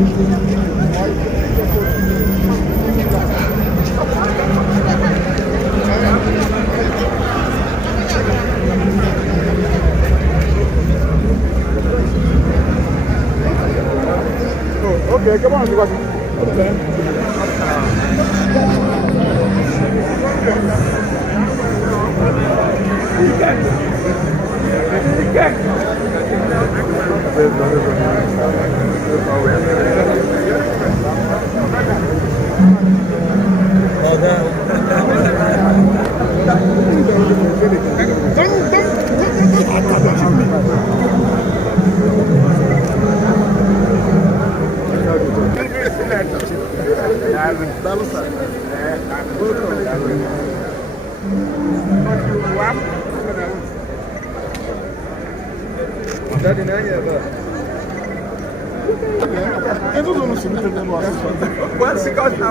Okay, come on, everybody. Okay. Daddy, não é, Eu não não sei muito bem no assunto. Quando se gosta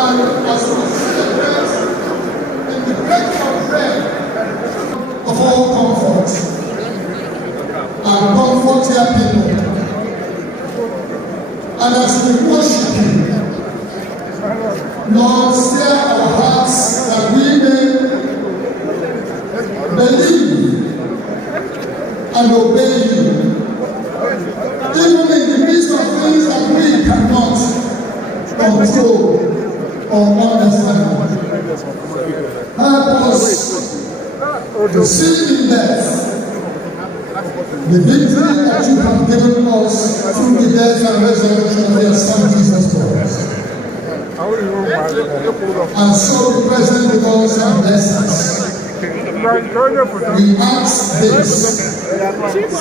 And as we celebrate in the break of bread of all comfort and comfort your people, and as we worship you, Lord, stir our hearts that we may believe and obey you, even in the midst of things that we cannot control or understand. Help us to see in death the victory that you have given us through the death and resurrection of your Son Jesus Christ. And so be present with us and bless us. We ask this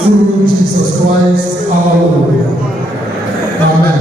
through Jesus Christ our Lord. Amen.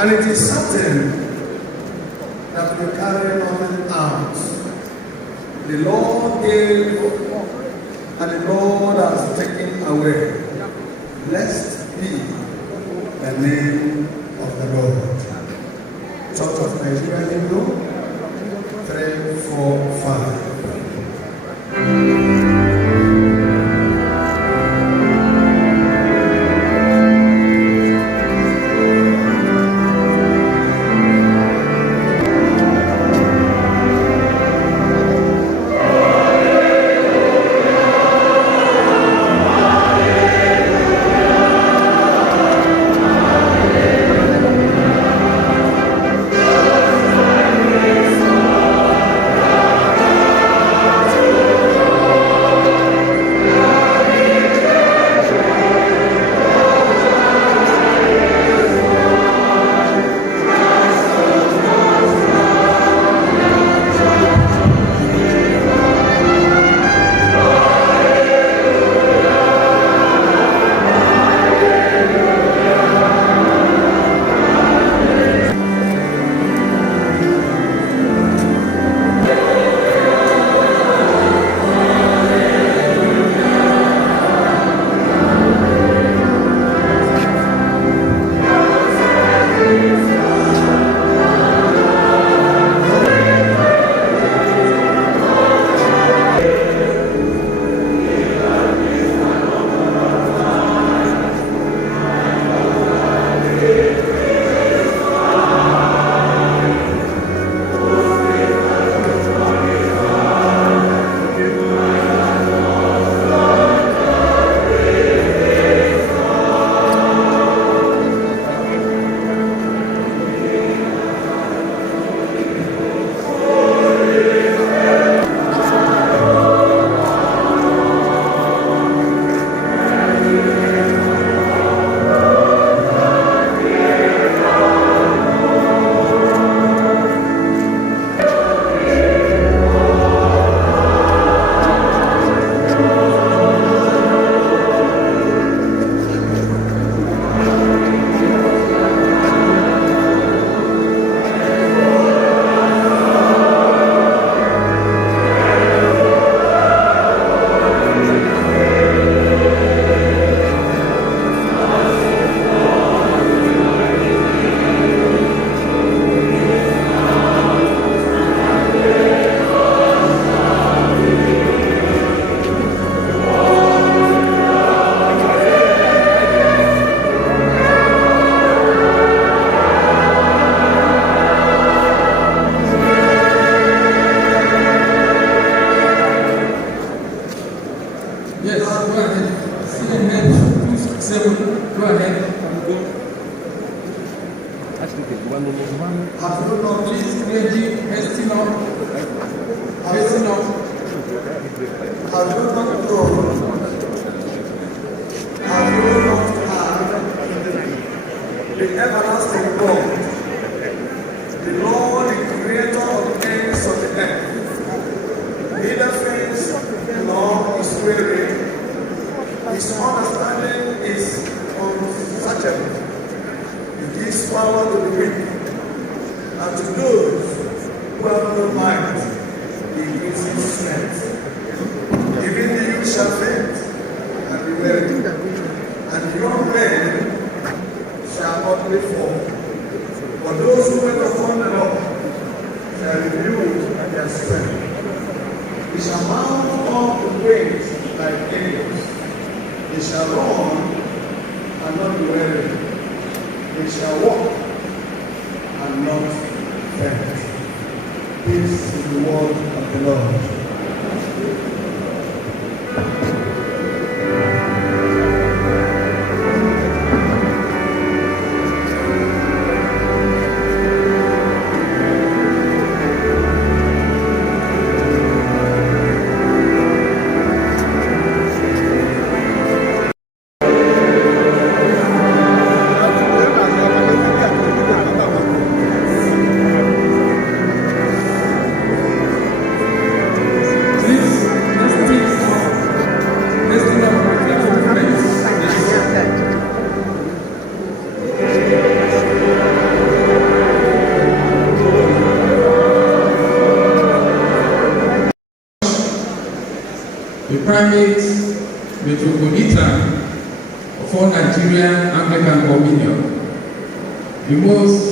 And it is certain that we carry nothing out. The Lord gave and the Lord has taken away. Blessed be the name of the Lord. Church of Nigeria Hindu 3, 4, 5. please clearly hasten up. Hasten up. I do not know. I do not have the everlasting God, the Lord, the creator of the ends of the earth. Neither fails nor is weary. His understanding is unsearchable. He gives power to the weak, and to those who have no mind, he gives his strength. Even the youth shall faint and be weary, and the young men shall utterly fall. For those who wait upon the Lord shall renew their strength. They shall mount up the wings like eagles. They shall run and not be weary. They shall walk and not faint. This is the word of the Lord. The Primate Metropolitan of all Nigerian Anglican Communion, the most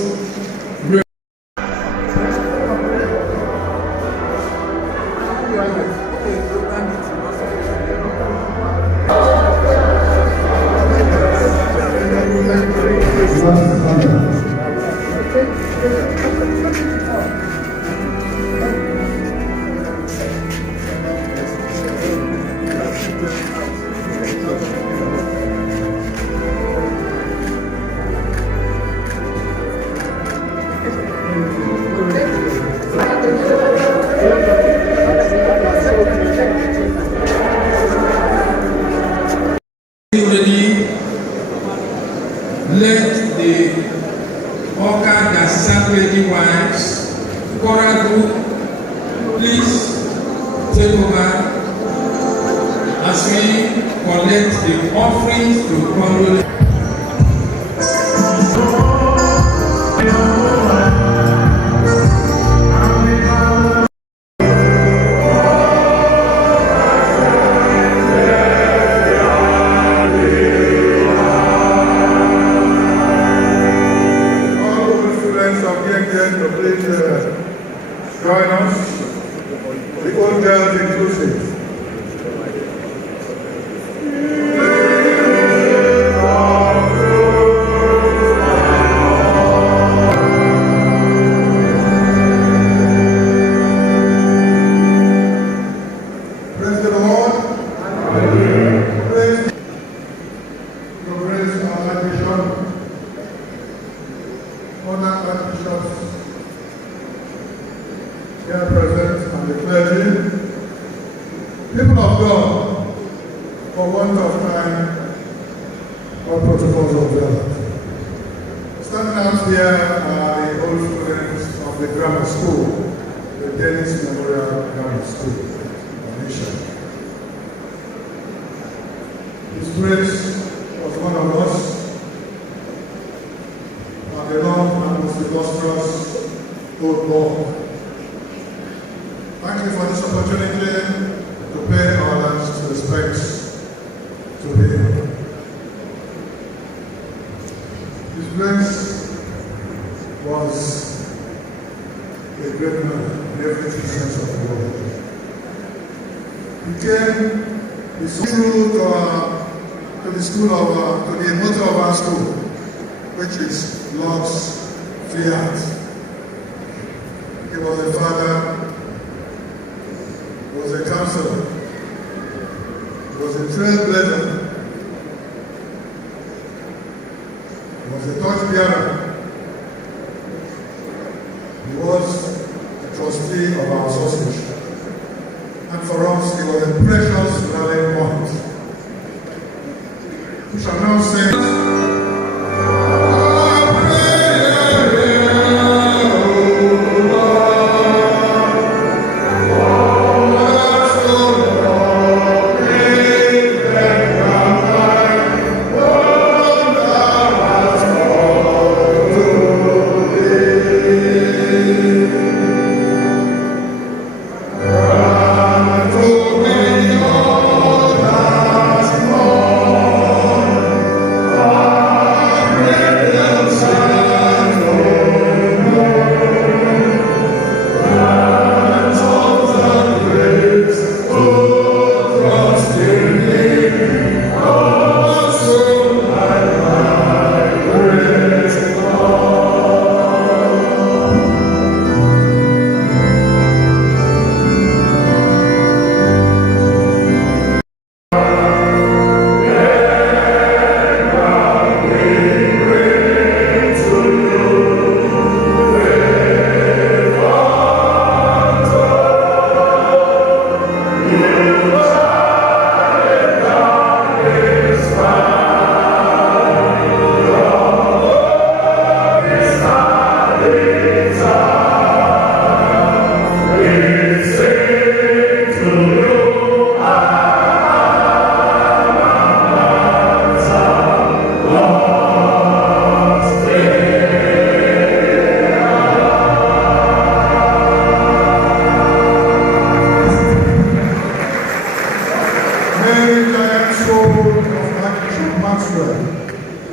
let the orchard and sacred wives, choral group, please take over as we collect the offerings to congregate. Join us, the old girls inclusive. Praise the Lord. Praise your grace, our Archbishop, honor Archbishops here present, and the clergy, people of God, for want of time, all protocols observed. Standing out here are the old students of the grammar school, the Dennis Memorial Grammar School, Onitsha. His grace was one of us, and the long and most illustrious old Lord. Thank you for this opportunity to pay our last respects to him. His grace was a great man in every sense of the word. He came through to the school of to the motto of our school, which is Lord's Fiat. He was a father. Was a counselor, was a trailblazer, He was a torchbearer. He was a trustee of our association. And for us, he was a precious rallying point. We shall now say,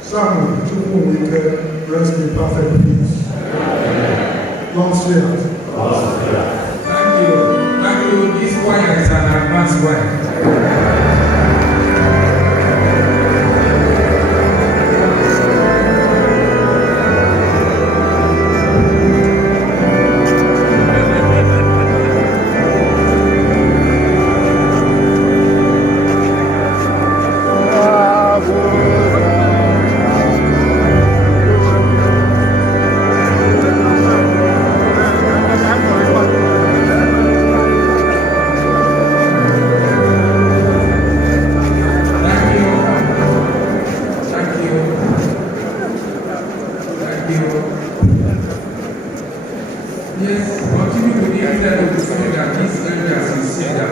Samuel, rest in perfect peace. Long sleep. Thank you. Thank you. This choir is an advanced choir. Yes, continue to be that of the song that this area is said that.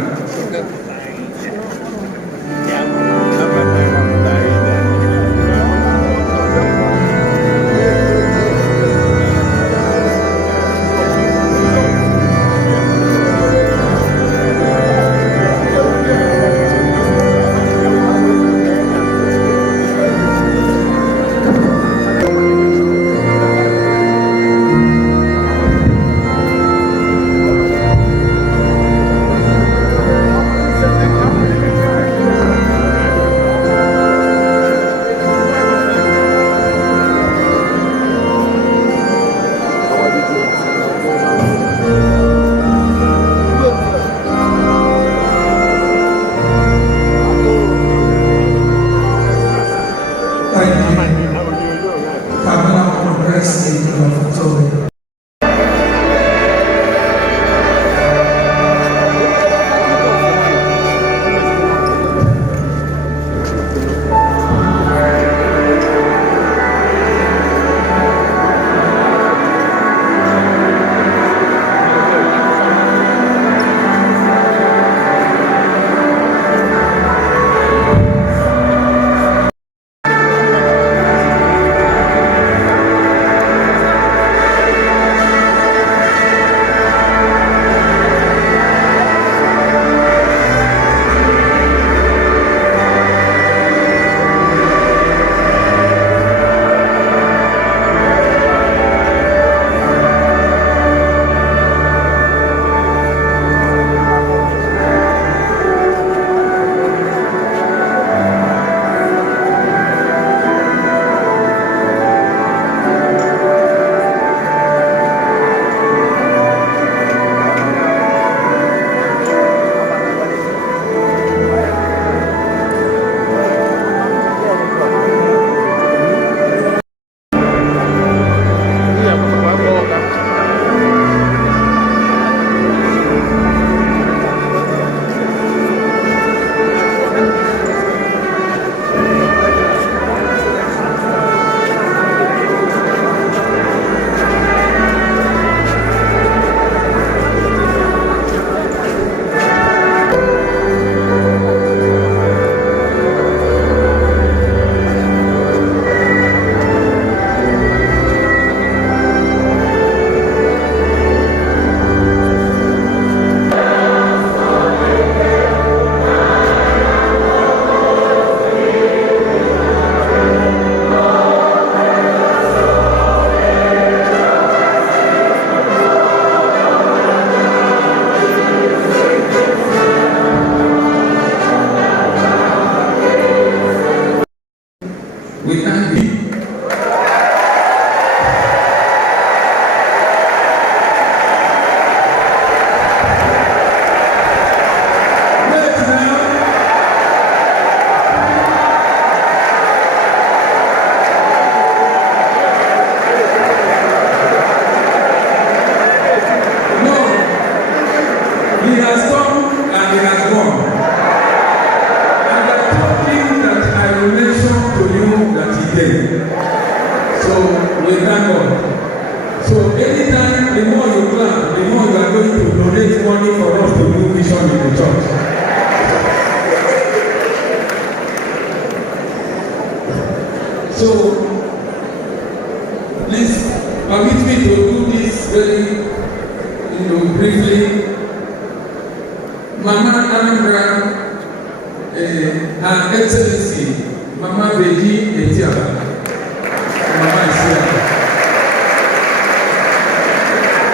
we thank God. So anytime, the more you clap, the more you are going to donate money for us to do mission in the church. So, please permit me to do this very, briefly. Mama Anambra, Her Excellency, Mama Beji Etiaba, Mama Isiaka.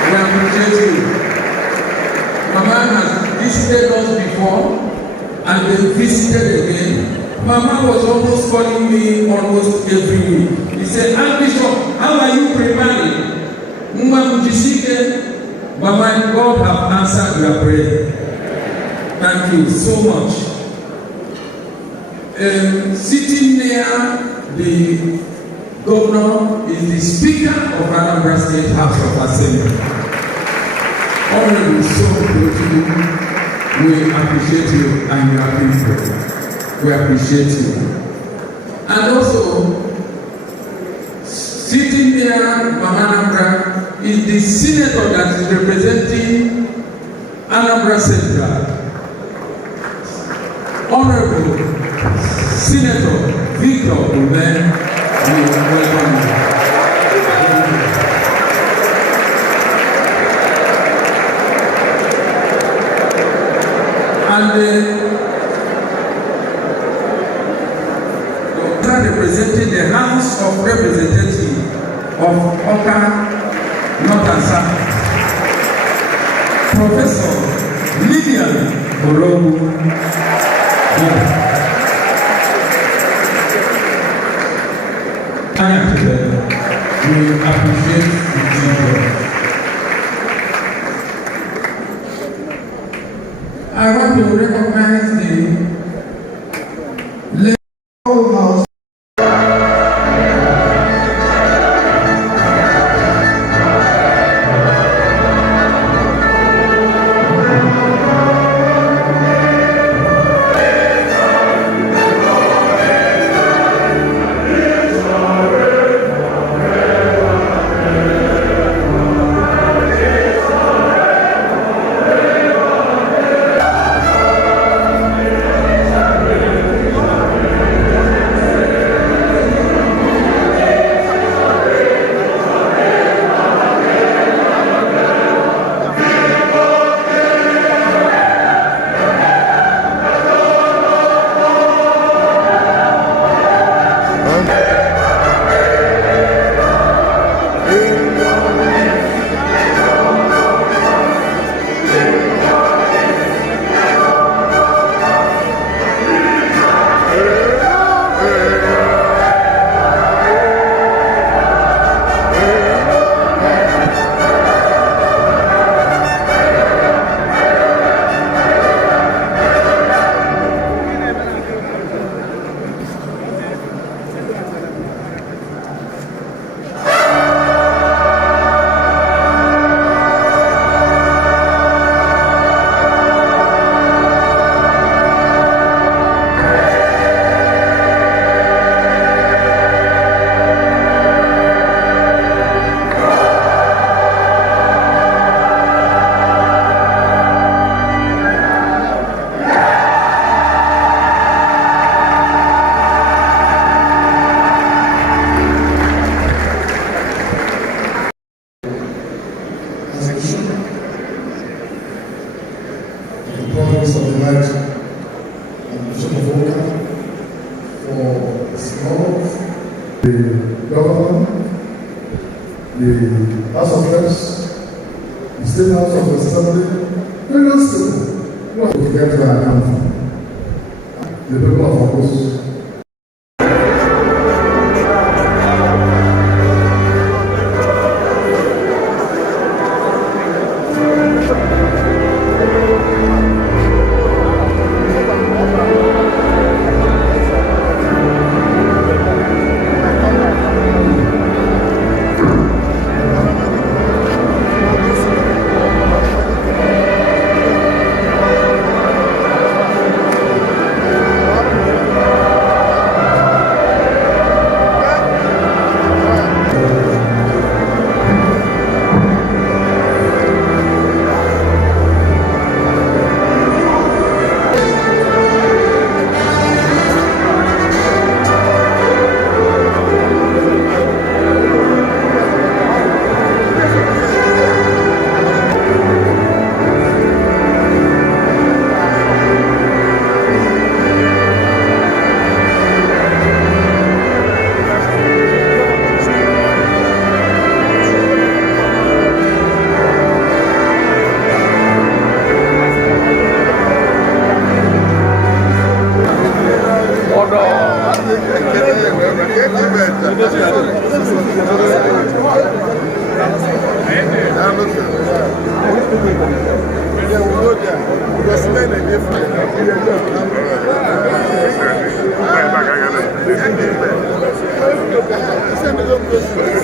We appreciate you. Mama has visited us before and then visited again. Mama was almost calling me almost every week. He said, Bishop, how are you preparing? Mama, God have answered your prayer. Thank you so much. Sitting near the governor is the Speaker of Anambra State House of Assembly. Honorable, so beautiful. We appreciate you and your people. We appreciate you. And also, sitting there, Mama Anambra, is the senator that is representing Anambra Central. Honorable Senator Victor Ume, we welcome you. And representing the House of Representatives of Oka, North and South, Professor Lillian Orogu. We appreciate the team. I want to recognize the province of the night and Bishop of Oka for his love, the governor, the House of Reps, the State House of Assembly, various people who are to get to our country, the people of August.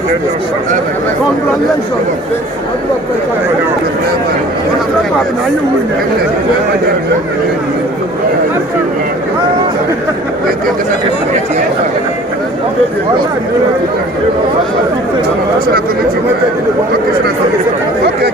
Congratulations. Now you win. Okay,